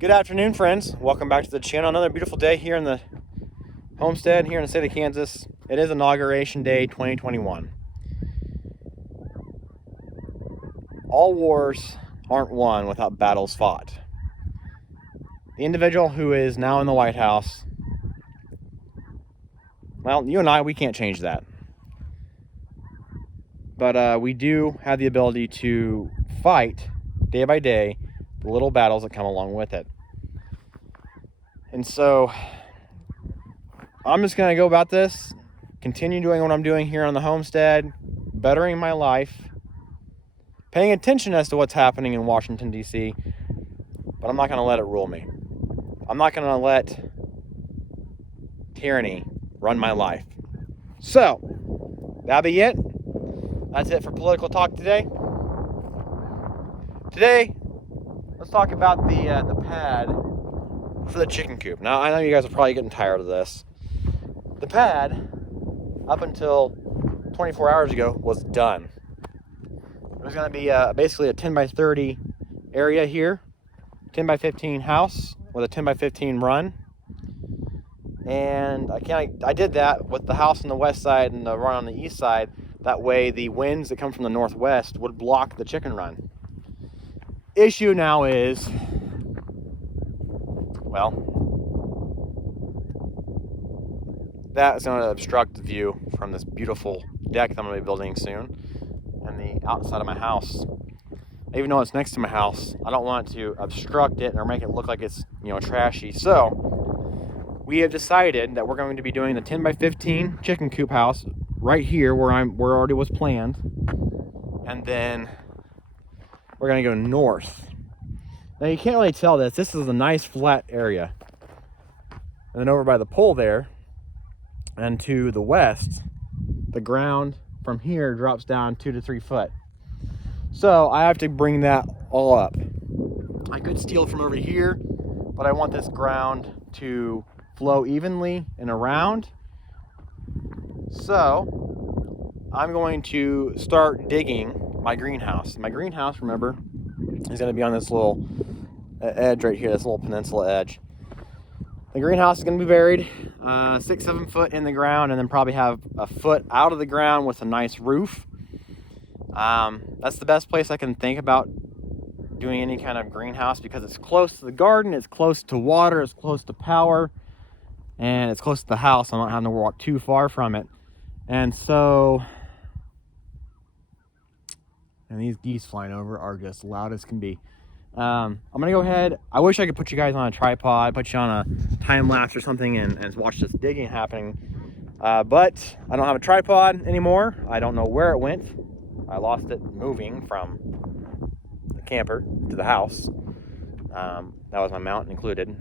Good afternoon, friends. Welcome back to the channel. Another beautiful day here in the homestead here in the state of Kansas. It is Inauguration Day 2021. All wars aren't won without battles fought. The individual who is now in the White House, well, you and I, we can't change that. But we do have the ability to fight day by day the little battles that come along with it. And so I'm just going to go about this, continue doing what I'm doing here on the homestead, bettering my life, paying attention as to what's happening in Washington, D.C., but I'm not going to let it rule me. I'm not going to let tyranny run my life. So, that'll be it. That's it for political talk today. Today, let's talk about the pad for the chicken coop. Now, I know you guys are probably getting tired of this. The pad, up until 24 hours ago, was done. It was going to be basically a 10 by 30 area here, 10 by 15 house with a 10 by 15 run. And I did that with the house on the west side and the run on the east side. That way the winds that come from the northwest would block the chicken run. Issue now is, well, that's going to obstruct the view from this beautiful deck that I'm going to be building soon and the outside of my house. Even though it's next to my house, I don't want to obstruct it or make it look like it's, trashy. So we have decided that we're going to be doing the 10 by 15 chicken coop house right here where already was planned. And then we're going to go north. Now you can't really tell this. This is a nice flat area. And then over by the pole there and to the west, the ground from here drops down 2 to 3 foot. So I have to bring that all up. I could steal from over here, but I want this ground to flow evenly and around. So I'm going to start digging my greenhouse. My greenhouse, remember, is going to be on this little edge right here, this little peninsula edge. The greenhouse is going to be buried 6-7 foot in the ground, and then probably have a foot out of the ground with a nice roof. That's the best place I can think about doing any kind of greenhouse because it's close to the garden, it's close to water, it's close to power, and it's close to the house. I'm not having to walk too far from it. And so, and these geese flying over are just loud as can be. I'm gonna go ahead. I wish I could put you guys on a tripod, put you on a time lapse or something and watch this digging happening. But I don't have a tripod anymore. I don't know where it went. I lost it moving from the camper to the house. That was my mount included.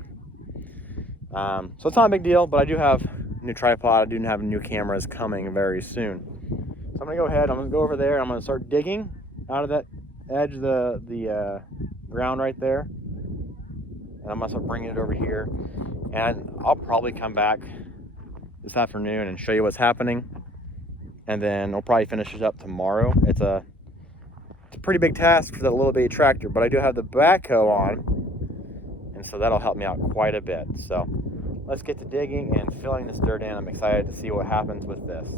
So it's not a big deal, but I do have a new tripod. I do have new cameras coming very soon. So I'm gonna go ahead. I'm gonna go over there. And I'm gonna start digging out of that edge of the ground right there, and I'm gonna start bringing it over here. And I'll probably come back this afternoon and show you what's happening. And then I'll probably finish it up tomorrow. It's a pretty big task for that little bitty tractor, but I do have the backhoe on, and so that'll help me out quite a bit. So let's get to digging and filling this dirt in. I'm excited to see what happens with this.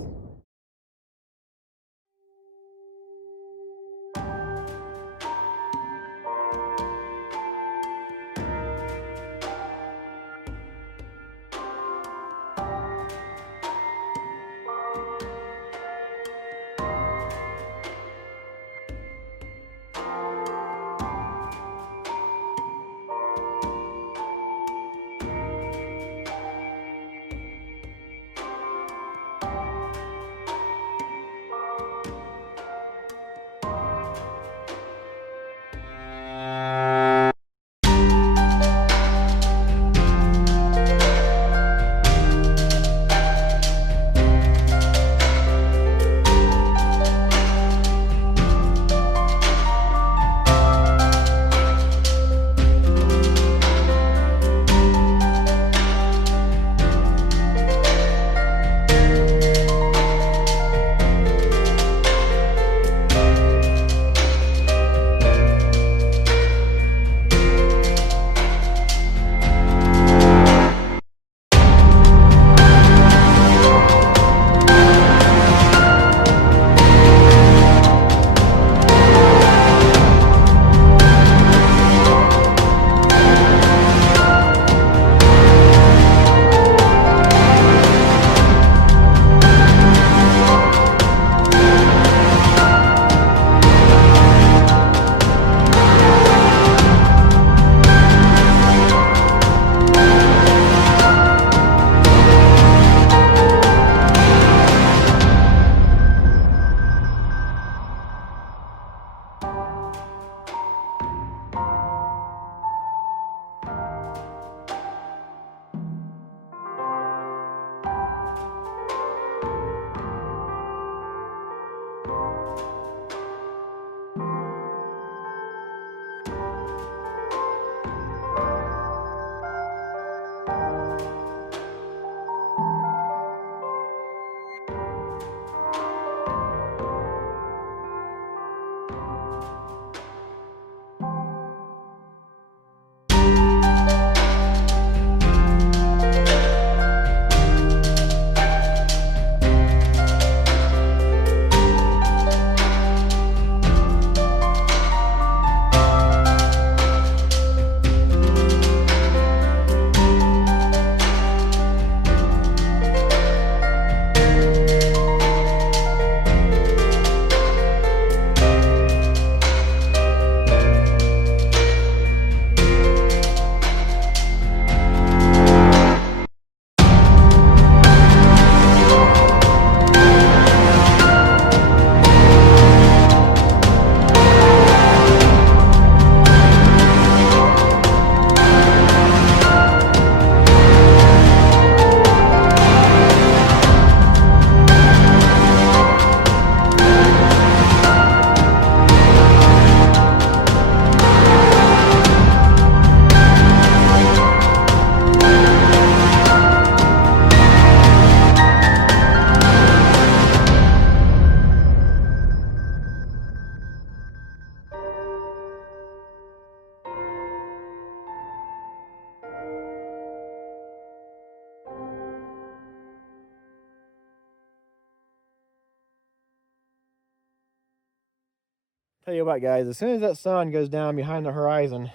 Tell you what, guys, as soon as that sun goes down behind the horizon,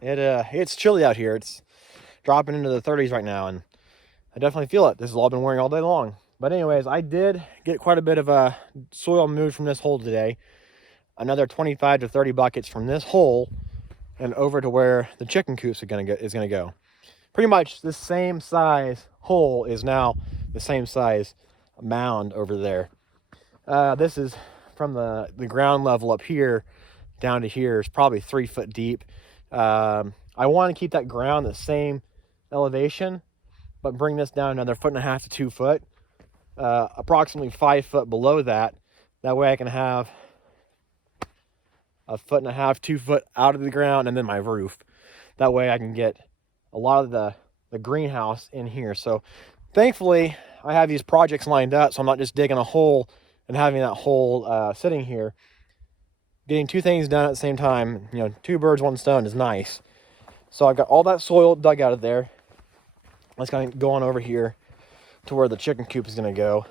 it's chilly out here. It's dropping into the 30s right now, and I definitely feel it. This has all been wearing all day long. But anyways, I did get quite a bit of soil moved from this hole today. Another 25 to 30 buckets from this hole and over to where the chicken coops is gonna go. Pretty much the same size hole is now the same size mound over there. This is from the ground level up here down to here is probably 3 foot deep. I want to keep that ground the same elevation, but bring this down another 1.5 to 2 foot, approximately 5 foot below that. That way I can have 1.5 to 2 foot out of the ground and then my roof. That way I can get a lot of the greenhouse in here. So thankfully I have these projects lined up, so I'm not just digging a hole and having that hole sitting here. Getting two things done at the same time, you know, 2 birds, 1 stone is nice. So I've got all that soil dug out of there. Let's kind of go on over here to where the chicken coop is going to go,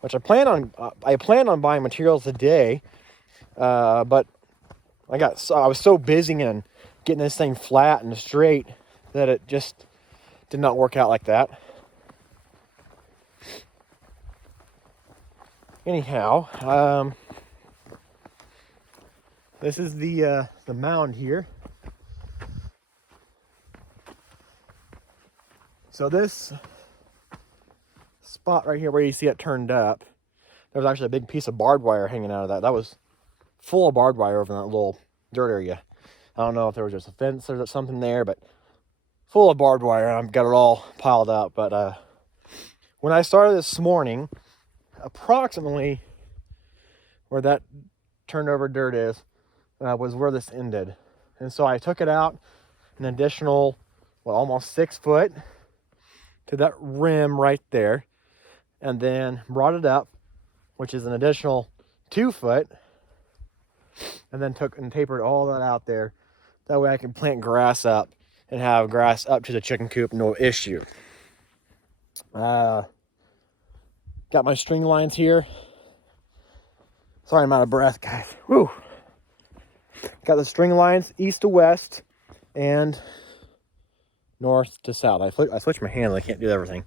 which I plan on buying materials today, but I was so busy and getting this thing flat and straight that it just did not work out like that. Anyhow, this is the mound here. So this spot right here where you see it turned up, there was actually a big piece of barbed wire hanging out of that. That was full of barbed wire over in that little dirt area. I don't know if there was just a fence or something there, but full of barbed wire, and I've got it all piled up. But when I started this morning, approximately where that turned over dirt is, was where this ended. And so I took it out an additional, almost 6 foot to that rim right there, and then brought it up, which is an additional 2 foot, and then took and tapered all that out there. That way I can plant grass up and have grass up to the chicken coop, no issue. Got my string lines here. Sorry, I'm out of breath, guys. Woo. Got the string lines east to west and north to south. I switched my hand, I can't do everything.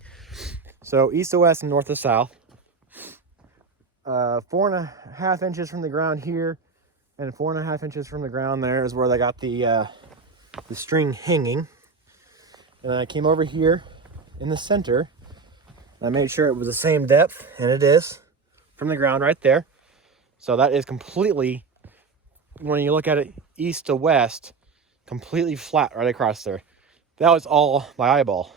So east to west and north to south. 4.5 inches from the ground here, and 4.5 inches from the ground there is where I got the string hanging. And then I came over here in the center. I made sure it was the same depth, and it is, from the ground right there. So that is completely, when you look at it east to west, completely flat right across there. That was all by eyeball.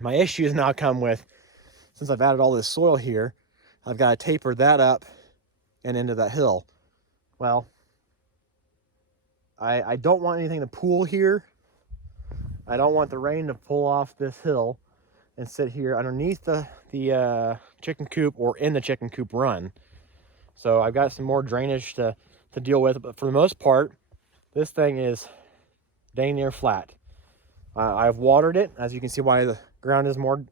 My issues now come with, since I've added all this soil here, I've got to taper that up and into that hill. Well, I don't want anything to pool here. I don't want the rain to pull off this hill and sit here underneath the chicken coop or in the chicken coop run. So I've got some more drainage to deal with, but for the most part, this thing is dang near flat. I've watered it, as you can see why the ground is more,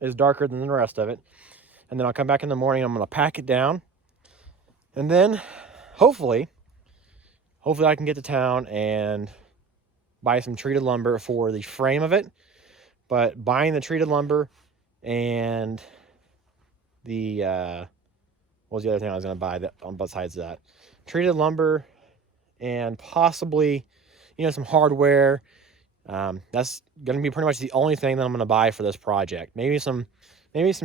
is darker than the rest of it. And then I'll come back in the morning, I'm going to pack it down. And then hopefully I can get to town and buy some treated lumber for the frame of it. But buying the treated lumber and the, what was the other thing I was going to buy that besides that? Treated lumber and possibly, some hardware. That's going to be pretty much the only thing that I'm going to buy for this project. Maybe some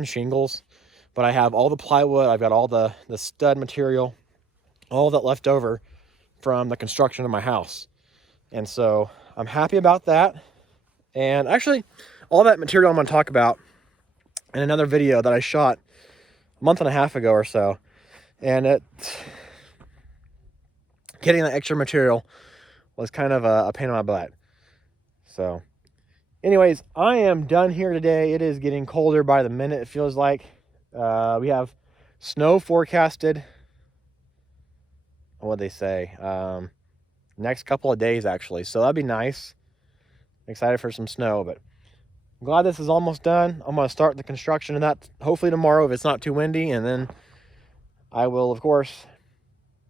shingles, but I have all the plywood. I've got all the stud material, all that left over from the construction of my house. And so I'm happy about that. And actually, all that material I'm going to talk about in another video that I shot a month and a half ago or so. And getting that extra material was kind of a pain in my butt. So anyways, I am done here today. It is getting colder by the minute, it feels like. We have snow forecasted. What'd they say? Next couple of days, actually. So that'd be nice. Excited for some snow, but I'm glad this is almost done. I'm going to start the construction of that hopefully tomorrow if it's not too windy, and then I will, of course,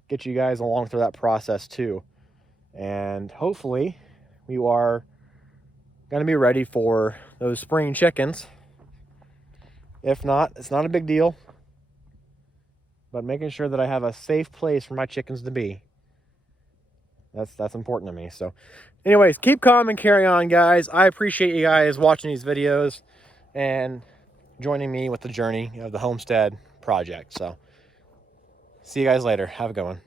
get you guys along through that process too. And hopefully we are going to be ready for those spring chickens. If not, it's not a big deal. But making sure that I have a safe place for my chickens to be, that's important to me. So anyways, keep calm and carry on, guys. I appreciate you guys watching these videos and joining me with the journey of the homestead project. So see you guys later. Have a good one.